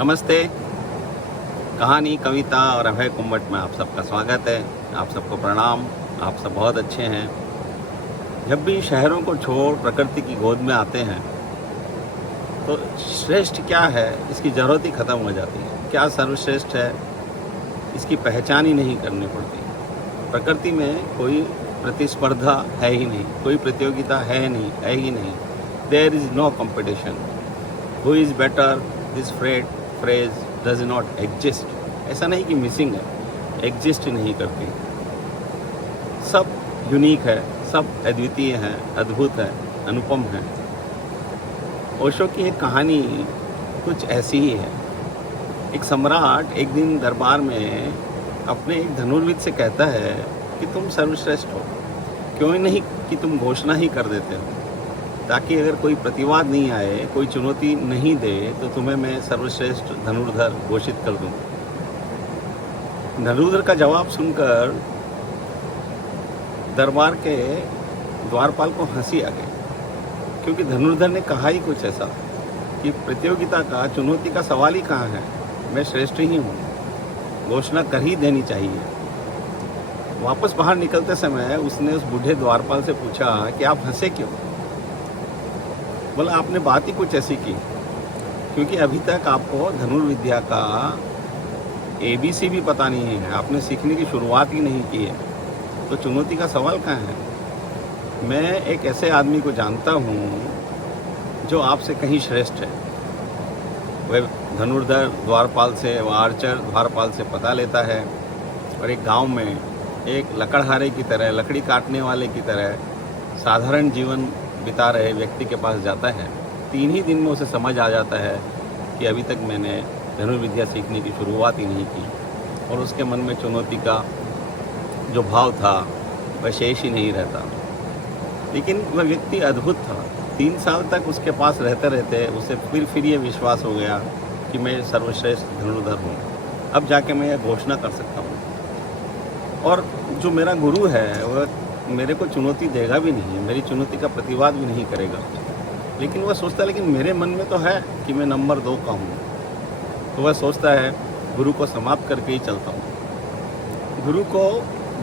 नमस्ते। कहानी, कविता और अभय कुंभट में आप सबका स्वागत है। आप सबको प्रणाम। आप सब बहुत अच्छे हैं। जब भी शहरों को छोड़ प्रकृति की गोद में आते हैं तो श्रेष्ठ क्या है इसकी ज़रूरत ही ख़त्म हो जाती है। क्या सर्वश्रेष्ठ है इसकी पहचान ही नहीं करनी पड़ती। प्रकृति में कोई प्रतिस्पर्धा है ही नहीं, कोई प्रतियोगिता है ही नहीं। There is no competition. Who is better, this phrase does not exist. ऐसा नहीं कि मिसिंग है, एग्जिस्ट नहीं करती। सब यूनिक है, सब अद्वितीय है, अद्भुत है, अनुपम है। ओशो की एक कहानी कुछ ऐसी ही है। एक सम्राट एक दिन दरबार में अपने एक धनुर्विद से कहता है कि तुम सर्वश्रेष्ठ हो, क्यों नहीं कि तुम घोषणा ही कर देते हो, ताकि अगर कोई प्रतिवाद नहीं आए, कोई चुनौती नहीं दे तो तुम्हें मैं सर्वश्रेष्ठ धनुर्धर घोषित कर दूँ। धनुर्धर का जवाब सुनकर दरबार के द्वारपाल को हंसी आ गई, क्योंकि धनुर्धर ने कहा ही कुछ ऐसा कि प्रतियोगिता का, चुनौती का सवाल ही कहाँ है, मैं श्रेष्ठ ही हूँ, घोषणा कर ही देनी चाहिए। वापस बाहर निकलते समय उसने उस बूढ़े द्वारपाल से पूछा कि आप हंसे क्यों? बोला, आपने बात ही कुछ ऐसी की, क्योंकि अभी तक आपको धनुर्विद्या का ABC भी पता नहीं है, आपने सीखने की शुरुआत ही नहीं की है, तो चुनौती का सवाल कहाँ है? मैं एक ऐसे आदमी को जानता हूँ जो आपसे कहीं श्रेष्ठ है। वह धनुर्धर द्वारपाल से, वह आर्चर द्वारपाल से पता लेता है और एक गांव में एक लकड़हारे की तरह, लकड़ी काटने वाले की तरह साधारण जीवन बिता रहे व्यक्ति के पास जाता है। 3 ही दिन में उसे समझ आ जाता है कि अभी तक मैंने धनुर्विद्या सीखने की शुरुआत ही नहीं की, और उसके मन में चुनौती का जो भाव था वह शेष ही नहीं रहता। लेकिन वह व्यक्ति अद्भुत था। 3 साल तक उसके पास रहते रहते उसे फिर ये विश्वास हो गया कि मैं सर्वश्रेष्ठ धनुर्धर हूँ, अब जाके मैं यह घोषणा कर सकता हूँ। और जो मेरा गुरु है वह मेरे को चुनौती देगा भी नहीं, मेरी चुनौती का प्रतिवाद भी नहीं करेगा। लेकिन वह सोचता है, लेकिन मेरे मन में तो है कि मैं नंबर 2 का हूँ, तो वह सोचता है गुरु को समाप्त करके ही चलता हूँ। गुरु को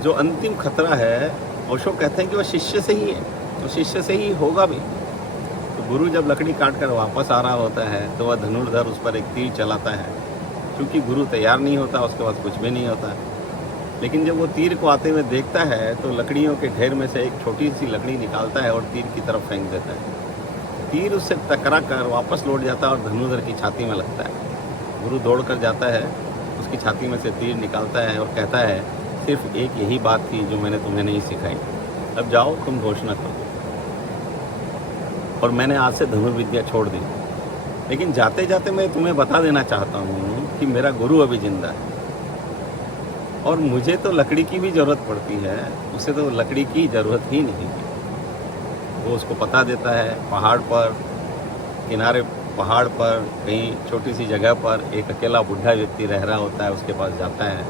जो अंतिम खतरा है, ओशो कहते हैं कि वह शिष्य से ही है, तो शिष्य से ही होगा भी। तो गुरु जब लकड़ी काट कर वापस आ रहा होता है तो वह धनुर्धर उस पर एक तीर चलाता है। क्योंकि गुरु तैयार नहीं होता, उसके बाद कुछ भी नहीं होता। लेकिन जब वो तीर को आते हुए देखता है तो लकड़ियों के ढेर में से एक छोटी सी लकड़ी निकालता है और तीर की तरफ फेंक देता है। तीर उससे टकरा कर वापस लौट जाता है और धनुर्धर की छाती में लगता है। गुरु दौड़ कर जाता है, उसकी छाती में से तीर निकालता है और कहता है, सिर्फ एक यही बात थी जो मैंने तुम्हें नहीं सिखाई, अब जाओ तुम घोषणा कर दो, और मैंने आज से धनुर्विद्या छोड़ दी। लेकिन जाते जाते मैं तुम्हें बता देना चाहता हूँ कि मेरा गुरु अभी जिंदा है, और मुझे तो लकड़ी की भी ज़रूरत पड़ती है, उसे तो लकड़ी की ज़रूरत ही नहीं है। वो उसको पता देता है। पहाड़ पर, किनारे पहाड़ पर कहीं छोटी सी जगह पर एक अकेला बुढ़ा व्यक्ति रह रहा होता है, उसके पास जाता है।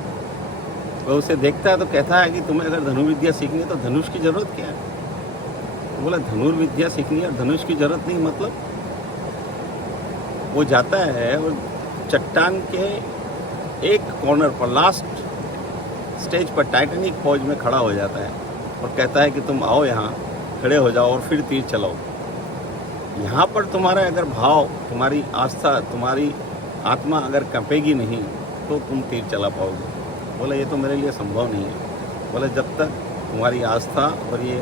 वह उसे देखता है तो कहता है कि तुम्हें अगर धनुर्विद्या सीखनी है तो धनुष की ज़रूरत क्या है? तो बोला, धनुर्विद्या सीखनी है और धनुष की ज़रूरत नहीं, मतलब? वो जाता है और चट्टान के एक कॉर्नर पर, लास्ट स्टेज पर, टाइटैनिक फौज में खड़ा हो जाता है और कहता है कि तुम आओ, यहाँ खड़े हो जाओ और फिर तीर चलाओ। यहाँ पर तुम्हारा अगर भाव, तुम्हारी आस्था, तुम्हारी आत्मा अगर कंपेगी नहीं तो तुम तीर चला पाओगे। बोला, ये तो मेरे लिए संभव नहीं है। बोला, जब तक तुम्हारी आस्था और ये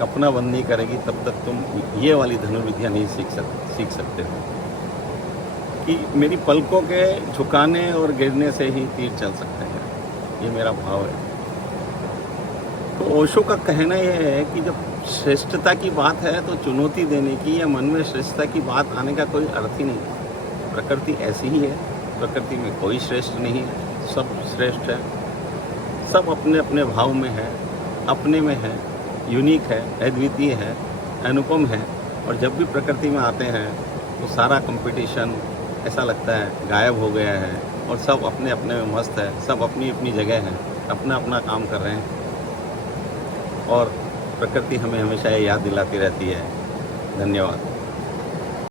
कपना बंद नहीं करेगी तब तक तुम ये वाली धनुर्विद्या नहीं सीख सकते हो, कि मेरी पलकों के झुकाने और गिरने से ही तीर चल सकते हैं। ये मेरा भाव है। तो ओशो का कहना यह है कि जब श्रेष्ठता की बात है तो चुनौती देने की या मन में श्रेष्ठता की बात आने का कोई अर्थ ही नहीं। प्रकृति ऐसी ही है, प्रकृति में कोई श्रेष्ठ नहीं है, सब श्रेष्ठ है। सब अपने अपने भाव में है, अपने में है, यूनिक है, अद्वितीय है, अनुपम है। और जब भी प्रकृति में आते हैं तो सारा कंपटीशन ऐसा लगता है गायब हो गया है, और सब अपने अपने में मस्त है, सब अपनी अपनी जगह है, अपना अपना काम कर रहे हैं। और प्रकृति हमें हमेशा ये याद दिलाती रहती है। धन्यवाद।